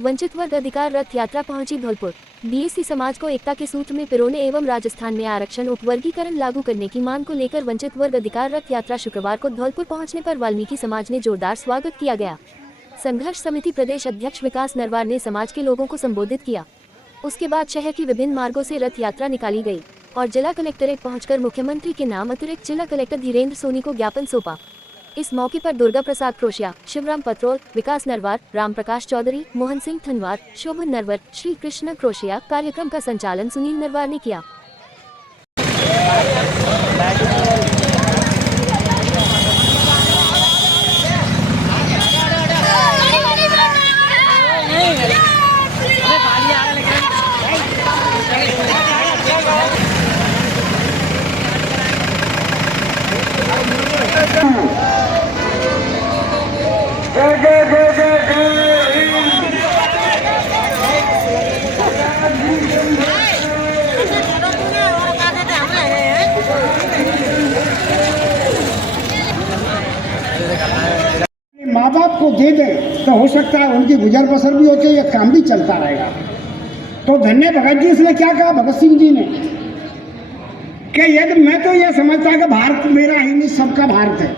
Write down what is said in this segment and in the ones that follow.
वंचित वर्ग अधिकार रथ यात्रा पहुंची धौलपुर। बीएससी समाज को एकता के सूत्र में पिरोने एवं राजस्थान में आरक्षण उपवर्गीकरण लागू करने की मांग को लेकर वंचित वर्ग अधिकार रथ यात्रा शुक्रवार को धौलपुर पहुंचने पर वाल्मीकि समाज ने जोरदार स्वागत किया गया। संघर्ष समिति प्रदेश अध्यक्ष विकास नरवार ने समाज के लोगों को संबोधित किया। उसके बाद शहर की विभिन्न मार्गों से रथ यात्रा निकाली गई और जिला कलेक्ट्रेट पहुंचकर मुख्यमंत्री के नाम अतिरिक्त जिला कलेक्टर धीरेन्द्र सोनी को ज्ञापन सौंपा। इस मौके पर दुर्गा प्रसाद क्रोशिया, शिवराम पत्रोल, विकास नरवार, राम प्रकाश चौधरी, मोहन सिंह थनवार, शोभन नरवर, श्री कृष्ण क्रोशिया, कार्यक्रम का संचालन सुनील नरवार ने किया। माँ बाप को दे दें तो हो सकता है उनकी गुजर बसर भी होती है, ये काम भी चलता रहेगा। तो धन्य भगत जी इसने क्या कहा, भगत सिंह जी ने, कि यदि मैं तो ये समझता कि भारत मेरा ही नहीं सबका भारत है,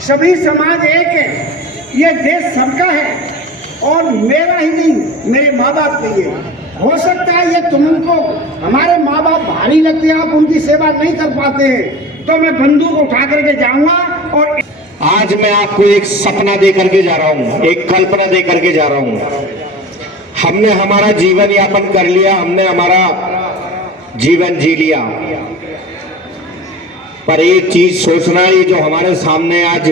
सभी समाज एक है, ये देश सबका है और मेरा ही नहीं मेरे माँ बाप के लिए। हो सकता है ये तुमको हमारे माँ बाप भारी लगते हैं, आप उनकी सेवा नहीं कर पाते हैं, तो मैं बंदूक उठा करके जाऊंगा। और आज मैं आपको एक सपना दे करके जा रहा हूं, एक कल्पना दे करके जा रहा हूं। हमने हमारा जीवन यापन कर लिया, हमने हमारा जीवन जी लिया, पर एक चीज सोचना, ये जो हमारे सामने आज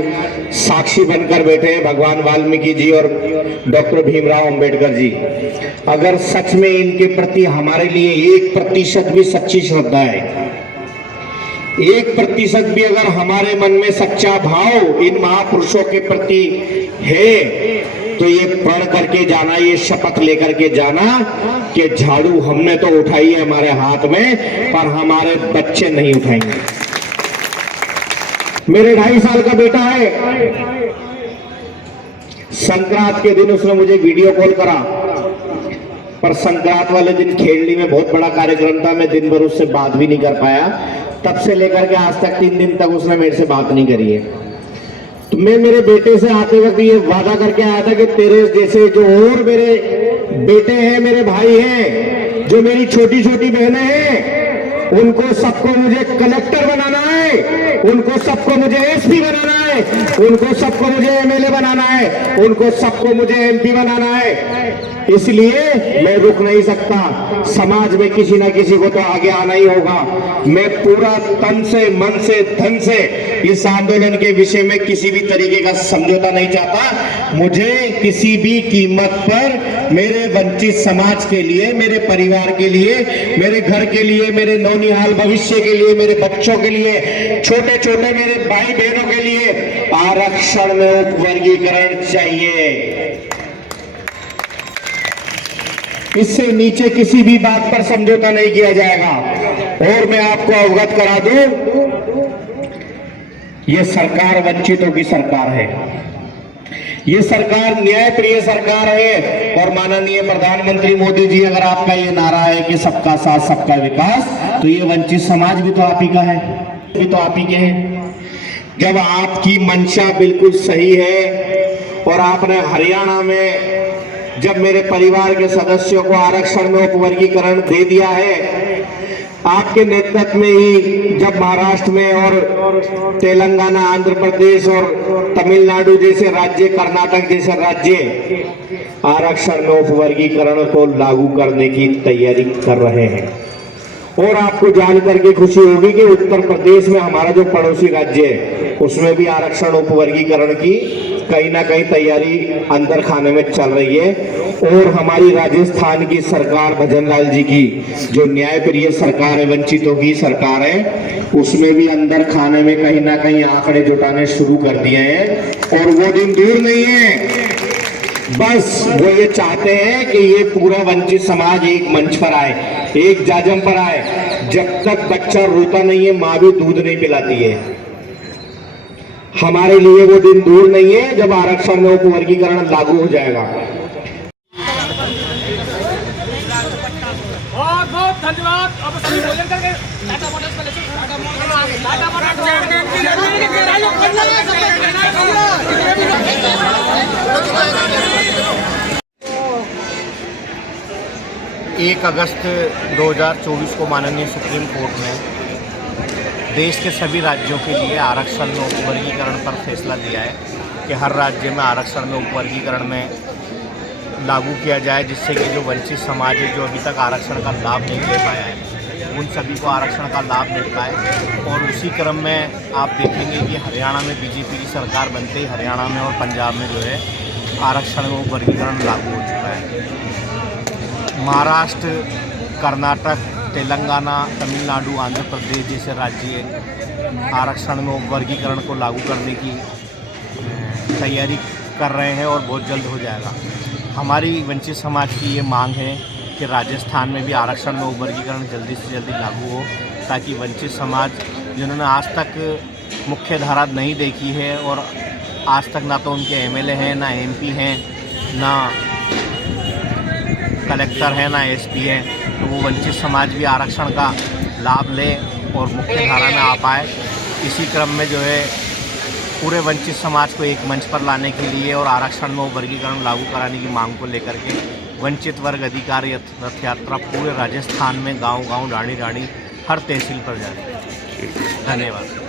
साक्षी बनकर बैठे हैं भगवान वाल्मीकि जी और डॉक्टर भीमराव अंबेडकर जी, अगर सच में इनके प्रति हमारे लिए 1% भी सच्ची श्रद्धा है, 1% भी अगर हमारे मन में सच्चा भाव इन महापुरुषों के प्रति है, तो ये प्रण करके जाना, ये शपथ लेकर के जाना कि झाड़ू हमने तो उठाई है हमारे हाथ में, पर हमारे बच्चे नहीं उठाएंगे। मेरे 2.5 साल का बेटा है, संक्रांत के दिन उसने मुझे वीडियो कॉल करा, पर संक्रांत वाले दिन खेलनी में बहुत बड़ा कार्यक्रम था, मैं दिन भर उससे बात भी नहीं कर पाया। तब से लेकर के आज तक 3 दिन तक उसने मेरे से बात नहीं करी है। तो मैं मेरे बेटे से आते वक्त ये वादा करके आया था कि तेरे जैसे जो और मेरे बेटे हैं, मेरे भाई हैं, जो मेरी छोटी छोटी बहनें हैं, उनको सबको मुझे कलेक्टर बनाना है, उनको सबको मुझे एसपी बनाना है, उनको सबको मुझे एमएलए बनाना है, उनको सबको मुझे एमपी बनाना है। इसलिए मैं रुक नहीं सकता, समाज में किसी ना किसी को तो आगे आना ही होगा। मैं पूरा तन से, मन से, धन से इस आंदोलन के विषय में किसी भी तरीके का समझौता नहीं चाहता। मुझे किसी भी कीमत पर मेरे वंचित समाज के लिए, मेरे परिवार के लिए, मेरे घर के लिए, मेरे नौनिहाल भविष्य के लिए, मेरे बच्चों के लिए, छोटे छोटे मेरे भाई बहनों के लिए आरक्षण में उपवर्गीकरण चाहिए। इससे नीचे किसी भी बात पर समझौता नहीं किया जाएगा। और मैं आपको अवगत करा दूं, यह सरकार वंचितों की सरकार है, ये सरकार न्यायप्रिय सरकार है। और माननीय प्रधानमंत्री मोदी जी, अगर आपका ये नारा है कि सबका साथ सबका विकास, तो ये वंचित समाज भी तो आप ही का है, भी तो आप ही के हैं। जब आपकी मंशा बिल्कुल सही है और आपने हरियाणा में जब मेरे परिवार के सदस्यों को आरक्षण में उपवर्गीकरण दे दिया है, आपके नेतृत्व में ही जब महाराष्ट्र में और तेलंगाना, आंध्र प्रदेश और तमिलनाडु जैसे राज्य, कर्नाटक जैसे राज्य आरक्षण में उपवर्गीकरण को लागू करने की तैयारी कर रहे हैं। और आपको जानकर के खुशी होगी कि उत्तर प्रदेश में, हमारा जो पड़ोसी राज्य है, उसमें भी आरक्षण उपवर्गीकरण की कहीं ना कहीं तैयारी अंदर खाने में चल रही है। और हमारी राजस्थान की सरकार, भजन लाल जी की जो न्यायप्रिय सरकार है, वंचितों की सरकार है, उसमें भी अंदर खाने में कहीं ना कहीं आंकड़े जुटाने शुरू कर दिए हैं। और वो दिन दूर नहीं है, बस वो ये चाहते हैं कि ये पूरा वंचित समाज एक मंच पर आए, एक जाजम पर आए। जब तक बच्चा रोता नहीं है, माँ भी दूध नहीं पिलाती है। हमारे लिए वो दिन दूर नहीं है जब आरक्षण में उपवर्गीकरण लागू हो जाएगा। धन्यवाद। अब सभी भोजन करके टाटा मोटर्स में लेते हैं। टाटा मोटर्स 1 अगस्त 2024 को माननीय सुप्रीम कोर्ट ने देश के सभी राज्यों के लिए आरक्षण में उपवर्गीकरण पर फैसला दिया है कि हर राज्य में आरक्षण में उपवर्गीकरण में लागू किया जाए, जिससे कि जो वंचित समाज है, जो अभी तक आरक्षण का लाभ नहीं ले पाया है, उन सभी को आरक्षण का लाभ मिल पाए। और उसी क्रम में आप देखेंगे कि हरियाणा में बीजेपी की सरकार बनते ही हरियाणा में और पंजाब में जो है आरक्षण में उपवर्गीकरण लागू हो चुका है। महाराष्ट्र, कर्नाटक, तेलंगाना, तमिलनाडु, आंध्र प्रदेश जैसे राज्य आरक्षण में उपवर्गीकरण को लागू करने की तैयारी कर रहे हैं और बहुत जल्द हो जाएगा। हमारी वंचित समाज की ये मांग है कि राजस्थान में भी आरक्षण में उपवर्गीकरण जल्दी से जल्दी लागू हो, ताकि वंचित समाज जिन्होंने आज तक मुख्य धारा नहीं देखी है और आज तक ना तो उनके एमएलए हैं, ना एमपी हैं, ना कलेक्टर है, ना एसपी है, तो वो वंचित समाज भी आरक्षण का लाभ ले और मुख्य धारा में आ पाए। इसी क्रम में जो है पूरे वंचित समाज को एक मंच पर लाने के लिए और आरक्षण में वर्गीकरण लागू कराने की मांग को लेकर के वंचित वर्ग अधिकार रथ यात्रा पूरे राजस्थान में गांव-गांव, रानी-रानी हर तहसील पर जाए। धन्यवाद।